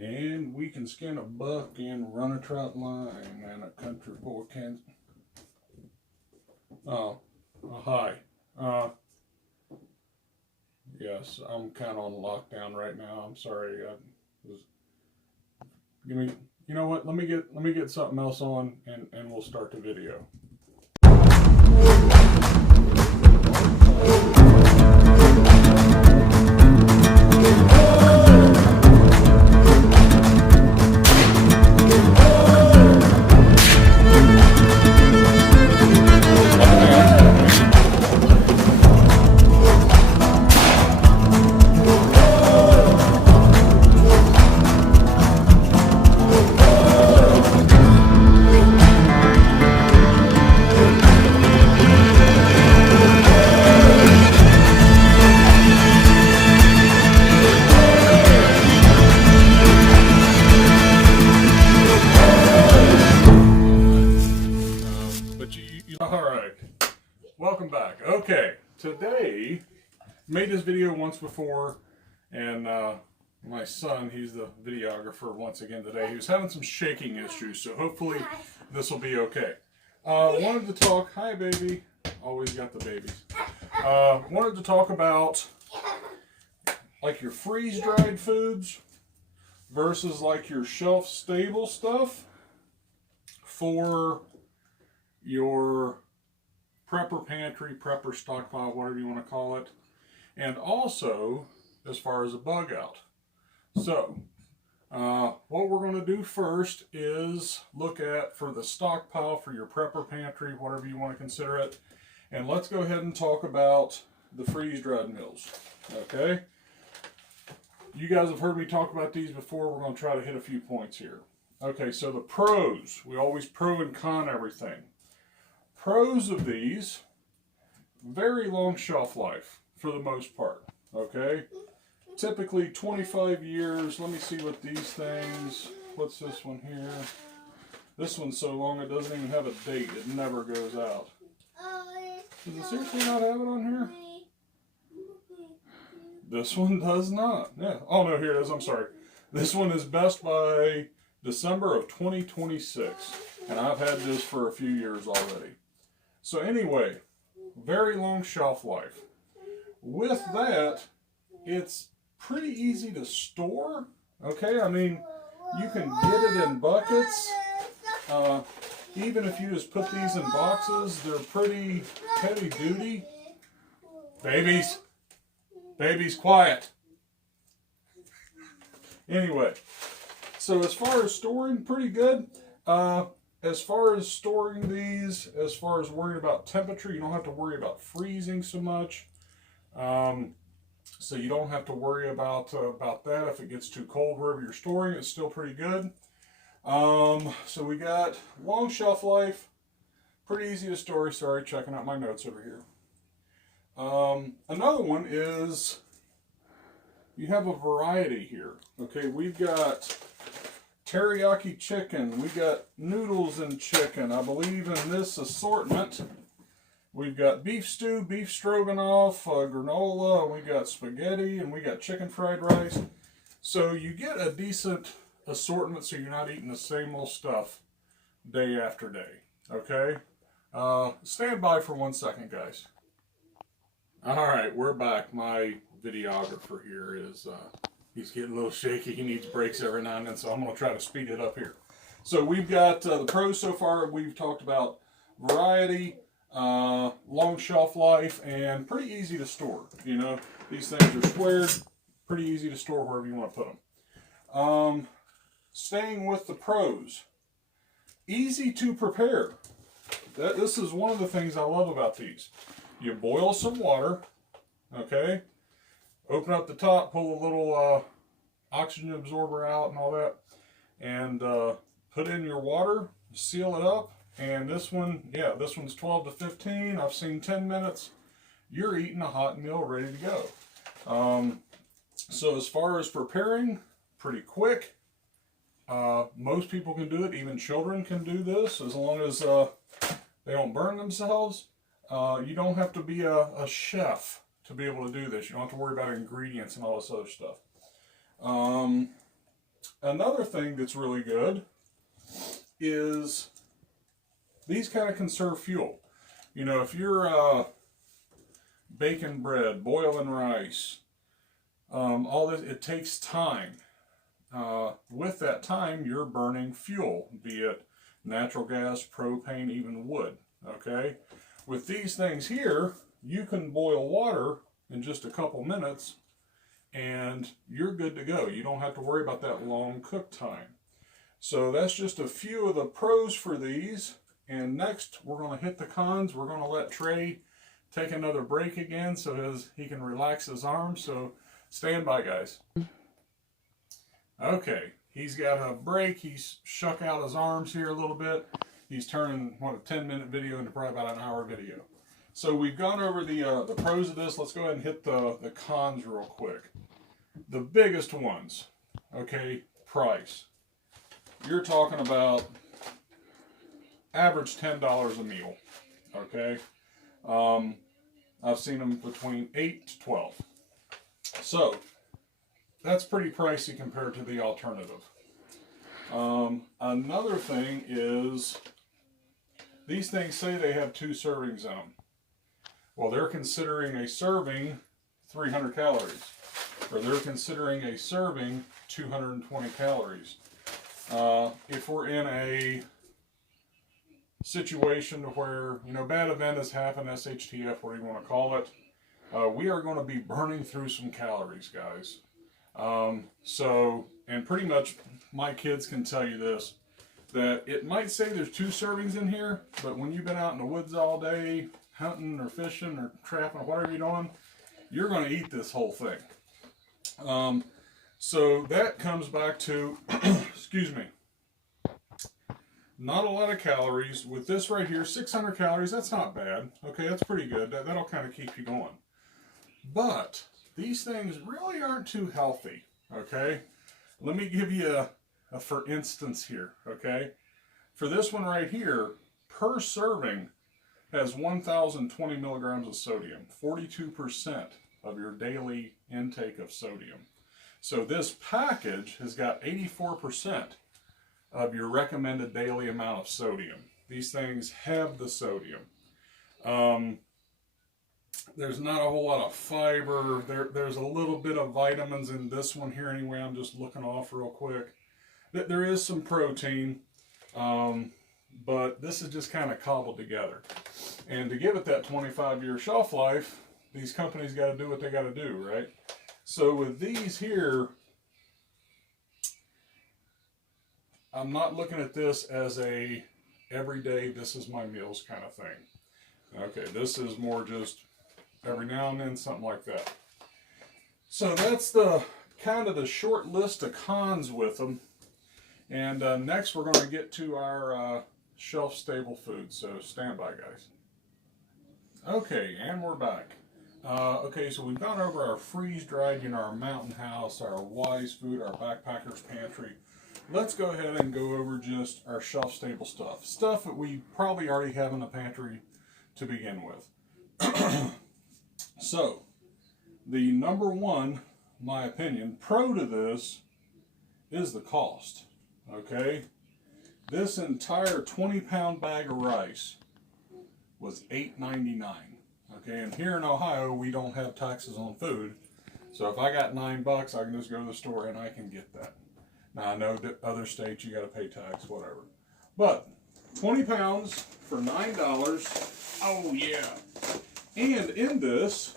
And we can skin a buck and run a trot line and a country boy can. Hi. Yes, I'm kind of on lockdown right now. I'm sorry. Give me. You know what? Let me get something else on, and we'll start the video. Alright, welcome back. Okay, today, made this video once before, and my son, he's the videographer once again today. He was having some shaking issues, so hopefully this will be okay. Wanted to talk, hi baby, always got the babies. Wanted to talk about like your freeze-dried foods versus like your shelf-stable stuff for your prepper pantry, prepper stockpile, whatever you want to call it, and also as far as a bug out. So what we're going to do first is look at for the stockpile for your prepper pantry, whatever you want to consider it, and let's go ahead and talk about the freeze-dried meals. Okay, you guys have heard me talk about these before. We're going to try to hit a few points here. Okay, so the pros, we always pro and con everything. Pros of these, very long shelf life for the most part, okay? Typically 25 years. Let me see what these things, what's this one here? This one's so long it doesn't even have a date. It never goes out. Does it seriously not have it on here? This one does not. Yeah. Oh no, here it is. I'm sorry. This one is best by December of 2026. And I've had this for a few years already. So anyway, very long shelf life. With that, it's pretty easy to store. Okay, I mean, you can get it in buckets. Even if you just put these in boxes, they're pretty heavy duty. Babies, quiet. Anyway, so as far as storing, pretty good. As far as storing these, as far as worrying about temperature, you don't have to worry about freezing so much. So you don't have to worry about that. If it gets too cold wherever you're storing, it's still pretty good. So we got long shelf life, pretty easy to store. Sorry, checking out my notes over here. Another one is you have a variety here. Okay, we've got teriyaki chicken, we got noodles and chicken. I believe in this assortment we've got beef stew, beef stroganoff, granola, we got spaghetti, and we got chicken fried rice. So you get a decent assortment so you're not eating the same old stuff day after day. Okay, stand by for 1 second, guys. Alright, we're back. My videographer here is he's getting a little shaky. He needs breaks every now and then, so I'm going to try to speed it up here. So we've got the pros so far. We've talked about variety, long shelf life, and pretty easy to store. You know, these things are squared, pretty easy to store wherever you want to put them. Staying with the pros, easy to prepare. This is one of the things I love about these. You boil some water, okay? Open up the top, pull a little oxygen absorber out and all that, and put in your water, seal it up, and this one, yeah, this one's 12 to 15. I've seen 10 minutes. You're eating a hot meal ready to go. So as far as preparing, pretty quick. Most people can do it. Even children can do this as long as they don't burn themselves. You don't have to be a chef to be able to do this. You don't have to worry about ingredients and all this other stuff. Another thing that's really good is these kind of conserve fuel. You know, if you're baking bread, boiling rice, all this, it takes time. With that time, you're burning fuel, be it natural gas, propane, even wood, okay? With these things here, you can boil water in just a couple minutes and you're good to go. You don't have to worry about that long cook time. So that's just a few of the pros for these. And next, we're going to hit the cons. We're going to let Trey take another break again so he can relax his arms. So stand by, guys. Okay, he's got a break. He's shook out his arms here a little bit. He's turning, what, a 10-minute video into probably about an hour video. So we've gone over the pros of this. Let's go ahead and hit the cons real quick. The biggest ones, okay, price. You're talking about average $10 a meal, okay? I've seen them between 8 to 12. So that's pretty pricey compared to the alternative. Another thing is these things say they have 2 servings in them. Well, they're considering a serving 300 calories, or they're considering a serving 220 calories. If we're in a situation where, you know, bad event has happened, shtf, whatever you want to call it, we are going to be burning through some calories, guys. And pretty much my kids can tell you this, that it might say there's 2 servings in here, but when you've been out in the woods all day, hunting or fishing or trapping or whatever you're doing, you're going to eat this whole thing. So that comes back to, excuse me, not a lot of calories. With this right here, 600 calories, that's not bad. Okay, that's pretty good. That'll kind of keep you going. But these things really aren't too healthy, okay? Let me give you a for instance here, okay? For this one right here, per serving has 1,020 milligrams of sodium, 42% of your daily intake of sodium. So this package has got 84% of your recommended daily amount of sodium. These things have the sodium. There's not a whole lot of fiber. There's a little bit of vitamins in this one here anyway. I'm just looking off real quick. There is some protein, but this is just kind of cobbled together. And to give it that 25-year shelf life, these companies got to do what they got to do, right? So with these here, I'm not looking at this as a everyday, this is my meals kind of thing. Okay, this is more just every now and then, something like that. So that's the kind of the short list of cons with them. And next we're going to get to our shelf-stable food. So stand by, guys. Okay, and we're back. Okay, so we've gone over our freeze-dried, you know, our mountain house, our wise food, our backpacker's pantry. Let's go ahead and go over just our shelf-stable stuff. Stuff that we probably already have in the pantry to begin with. So, the number one, in my opinion, pro to this is the cost. Okay? This entire 20-pound bag of rice was $8.99. Okay, and here in Ohio, we don't have taxes on food. So if I got $9, I can just go to the store and I can get that. Now, I know that other states, you got to pay tax, whatever. But 20 pounds for $9. Oh, yeah. And in this,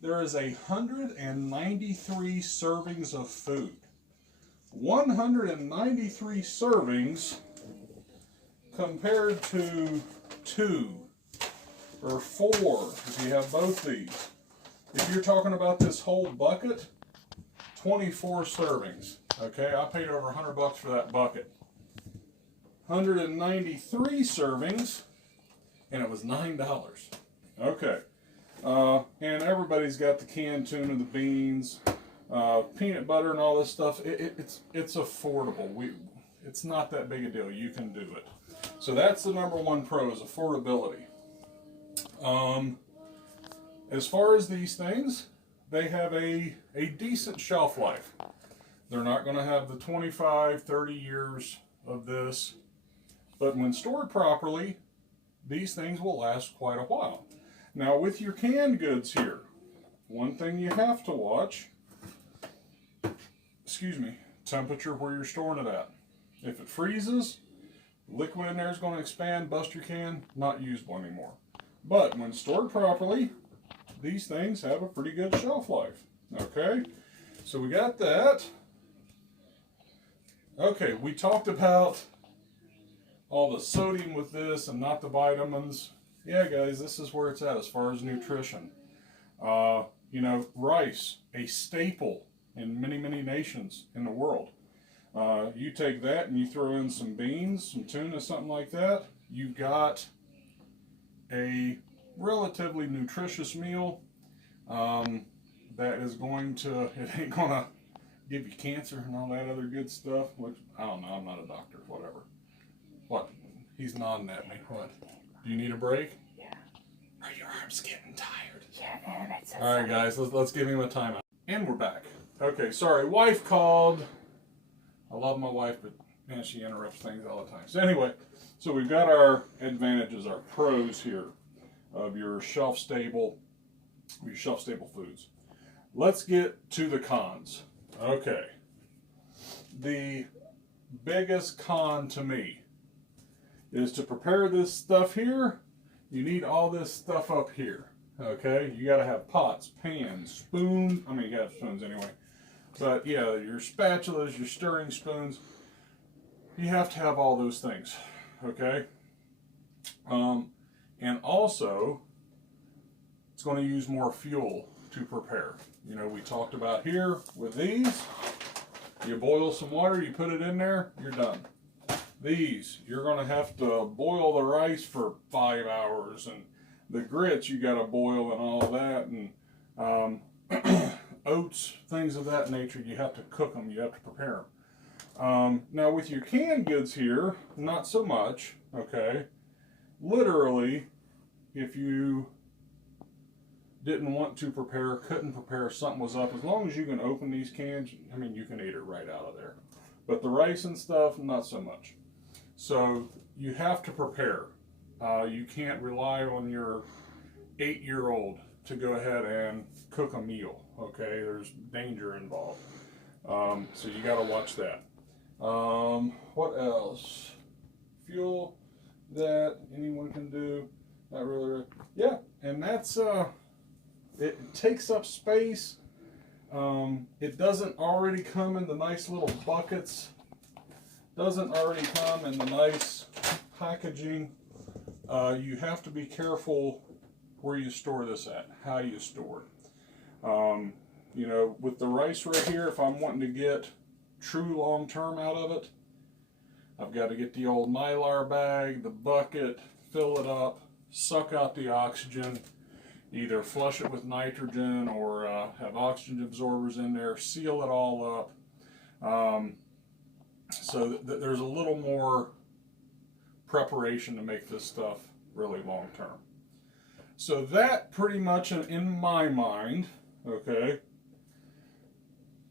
there is 193 servings of food. 193 servings compared to 2 or 4 if you have both these. If you're talking about this whole bucket, 24 servings. Okay, I paid over $100 for that bucket. 193 servings, and it was $9. Okay, and everybody's got the canned tuna, the beans, peanut butter, and all this stuff. It's affordable. It's not that big a deal. You can do it. So that's the number one pro, is affordability. As far as these things, they have a decent shelf life. They're not going to have the 25, 30 years of this. But when stored properly, these things will last quite a while. Now with your canned goods here, one thing you have to watch, temperature where you're storing it at. If it freezes, liquid in there is going to expand, bust your can, not usable anymore. But when stored properly, these things have a pretty good shelf life. Okay, so we got that. Okay, we talked about all the sodium with this and not the vitamins. Yeah, guys, this is where it's at as far as nutrition. You know, rice, a staple in many, many nations in the world. You take that and you throw in some beans, some tuna, something like that, you've got a relatively nutritious meal that is going to, it ain't going to give you cancer and all that other good stuff, which, I don't know, I'm not a doctor, whatever. What? He's nodding at me. What? Do you need a break? Yeah. Are your arms getting tired? Yeah, and it says all right, guys, let's give him a timeout. And we're back. Okay, sorry, wife called. I love my wife, but man, she interrupts things all the time. So anyway, so we've got our advantages, our pros here of your shelf-stable foods. Let's get to the cons. Okay. The biggest con to me is to prepare this stuff here, you need all this stuff up here. Okay, you got to have pots, pans, spoons. I mean, you got spoons anyway. But yeah, your spatulas, your stirring spoons, you have to have all those things. Okay. And also, it's going to use more fuel to prepare. You know, we talked about here with these, you boil some water, you put it in there, you're done. These, you're going to have to boil the rice for 5 hours, and the grits you got to boil and all that, and oats, things of that nature, you have to cook them, you have to prepare them. Now with your canned goods here, not so much, okay? Literally, if you didn't want to prepare, couldn't prepare, something was up, as long as you can open these cans, I mean, you can eat it right out of there. But the rice and stuff, not so much. So you have to prepare. You can't rely on your 8-year-old to go ahead and cook a meal, okay? There's danger involved. So you got to watch that. What else? Fuel that anyone can do. Not really. Yeah, and that's, it takes up space. It doesn't already come in the nice little buckets. Doesn't already come in the nice packaging. You have to be careful where you store this at, how you store it. You know, with the rice right here, if I'm wanting to get true long-term out of it, I've got to get the old Mylar bag, the bucket, fill it up, suck out the oxygen, either flush it with nitrogen or have oxygen absorbers in there, seal it all up. So there's a little more preparation to make this stuff really long term. So that pretty much, in my mind, okay,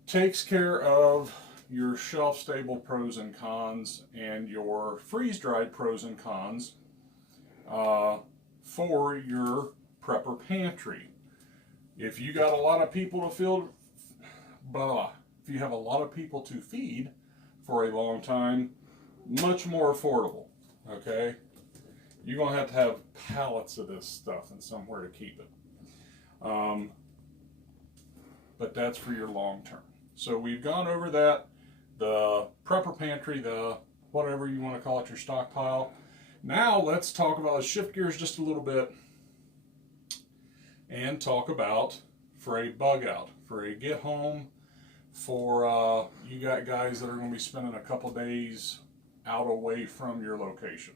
takes care of your shelf-stable pros and cons and your freeze-dried pros and cons for your prepper pantry. If you got a lot of people to if you have a lot of people to feed for a long time, much more affordable, okay? You're going to have pallets of this stuff and somewhere to keep it. But that's for your long term. So we've gone over that, the prepper pantry, the whatever you want to call it, your stockpile. Now let's shift gears just a little bit and talk about for a bug out, for a get home, for you got guys that are going to be spending a couple days out away from your location.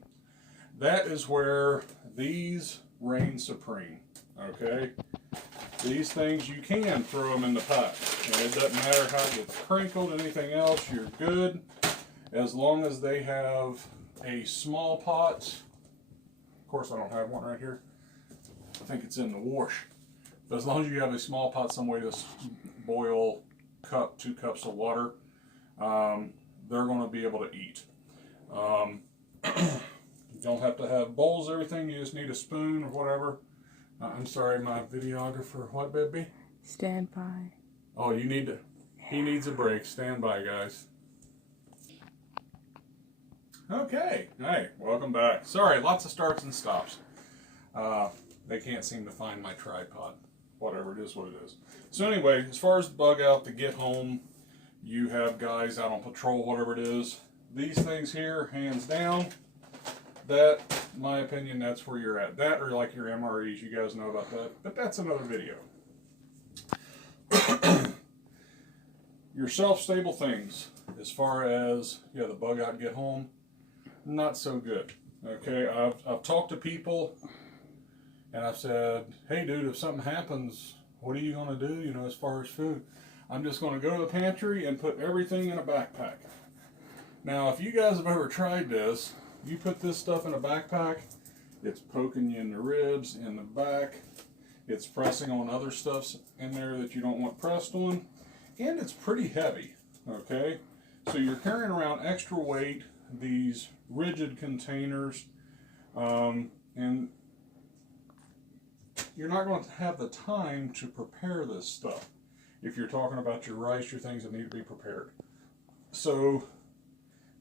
That is where these reign supreme, okay? These things, you can throw them in the pack. And it doesn't matter how it gets crinkled, anything else, you're good. As long as they have a small pot. Of course, I don't have one right here. I think it's in the wash. But as long as you have a small pot, some way to boil 2 cups of water, they're going to be able to eat. You don't have to have bowls, everything. You just need a spoon or whatever. I'm sorry, my videographer. What, baby? Stand by. Oh, you need to. He needs a break. Stand by, guys. Okay. Hey, welcome back. Sorry, lots of starts and stops. They can't seem to find my tripod. Whatever it is, what it is. So anyway, as far as the bug out, to get home, you have guys out on patrol, whatever it is. These things here, hands down, that, in my opinion, that's where you're at. That or like your MREs, you guys know about that. But that's another video. Your self-stable things, as far as, yeah, the bug out and get home, not so good. Okay, I've talked to people and I've said, hey dude, if something happens, what are you going to do, you know, as far as food? I'm just going to go to the pantry and put everything in a backpack. Now, if you guys have ever tried this, you put this stuff in a backpack, it's poking you in the ribs, in the back, it's pressing on other stuff in there that you don't want pressed on, and it's pretty heavy, okay? So you're carrying around extra weight, these rigid containers, and you're not going to have the time to prepare this stuff if you're talking about your rice, your things that need to be prepared. So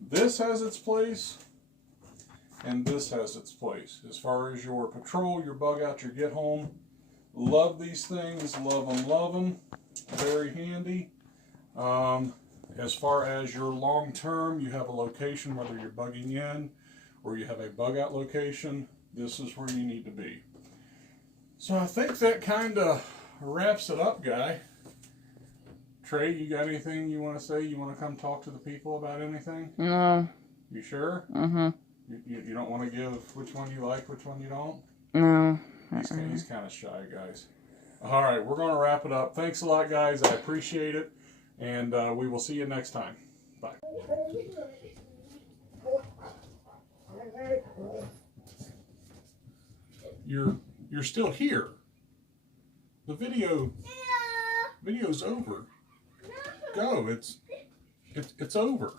this has its place, and this has its place. As far as your patrol, your bug out, your get home, love these things, love them, very handy. As far as your long term, you have a location, whether you're bugging in or you have a bug out location, this is where you need to be. So I think that kind of wraps it up, guy. Trey, you got anything you want to say? You want to come talk to the people about anything? No. You sure? Mm-hmm. You don't want to give which one you like, which one you don't? No. He's kind of shy, guys. All right, we're going to wrap it up. Thanks a lot, guys. I appreciate it. And we will see you next time. Bye. You're still here. The video's over. Go. It's over.